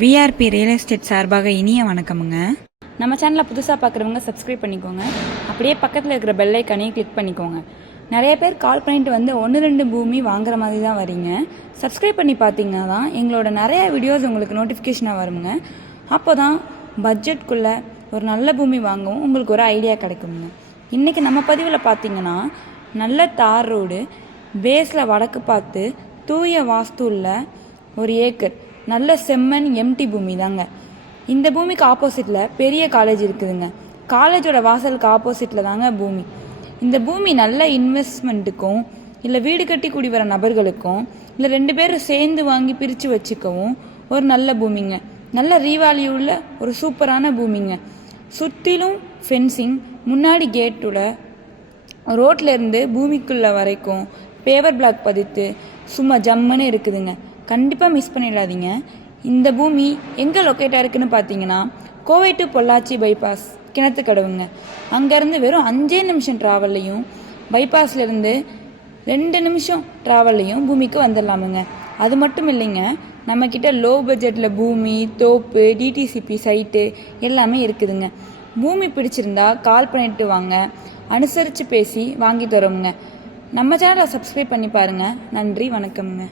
VRB real estate சார்பாக இனிய வணக்கமுங்க. நம்ம சேனலில் புதுசாக பார்க்குறவங்க சப்ஸ்கிரைப் பண்ணிக்கோங்க. அப்படியே பக்கத்தில் இருக்கிற பெல் ஐக்கானையும் கிளிக் பண்ணிக்கோங்க. நிறைய பேர் கால் பண்ணிட்டு வந்து 1-2 பூமி வாங்குற மாதிரி தான் வரீங்க. சப்ஸ்கிரைப் பண்ணி பார்த்தீங்கன்னா தான் எங்களோட நிறைய வீடியோஸ் உங்களுக்கு நோட்டிஃபிகேஷனாக வருங்க. அப்போ தான் பட்ஜெட்குள்ளே ஒரு நல்ல பூமி வாங்கவும் உங்களுக்கு ஒரு ஐடியா கிடைக்குங்க. இன்றைக்கி நம்ம பதிவில் பார்த்தீங்கன்னா நல்ல தார் ரோடு, பேஸில் வடக்கு பார்த்து தூய வாஸ்துவில் 1 ஏக்கர் நல்ல செம்மண் எம்டி பூமி தாங்க. இந்த பூமிக்கு ஆப்போசிட்டில் பெரிய காலேஜ் இருக்குதுங்க. காலேஜோட வாசலுக்கு ஆப்போசிட்டில் தாங்க பூமி. இந்த பூமி நல்ல இன்வெஸ்ட்மெண்ட்டுக்கும் இல்லை வீடு கட்டி கூடி வர நபர்களுக்கும் இல்லை 2 பேரும் சேர்ந்து வாங்கி பிரித்து வச்சுக்கவும் ஒரு நல்ல பூமிங்க. நல்ல ரீவால்யூ உள்ள ஒரு சூப்பரான பூமிங்க. சுற்றிலும் ஃபென்சிங், முன்னாடி கேட்டோட ரோட்லேருந்து பூமிக்குள்ளே வரைக்கும் பேவர் பிளாக் பதித்து சும்மா ஜம்முன்னு இருக்குதுங்க. கண்டிப்பாக மிஸ் பண்ணிடாதீங்க. இந்த பூமி எங்கே லொக்கேட்டாக இருக்குதுன்னு பார்த்தீங்கன்னா கோவை டு பொள்ளாச்சி பைபாஸ் கிணத்துக்கடவுங்க. அங்கேருந்து வெறும் 5 நிமிஷம் ட்ராவல்லையும் பைபாஸ்லேருந்து 2 நிமிஷம் ட்ராவல்லையும் பூமிக்கு வந்துடலாமுங்க. அது மட்டும் இல்லைங்க, நம்மக்கிட்ட லோ பட்ஜெட்டில் பூமி, தோப்பு, டிடிசிபி சைட்டு எல்லாமே இருக்குதுங்க. பூமி பிடிச்சிருந்தா கால் பண்ணிட்டு வாங்க, அனுசரித்து பேசி வாங்கி தரோமுங்க. நம்ம சேனலை சப்ஸ்கிரைப் பண்ணி பாருங்கள். நன்றி, வணக்கமுங்க.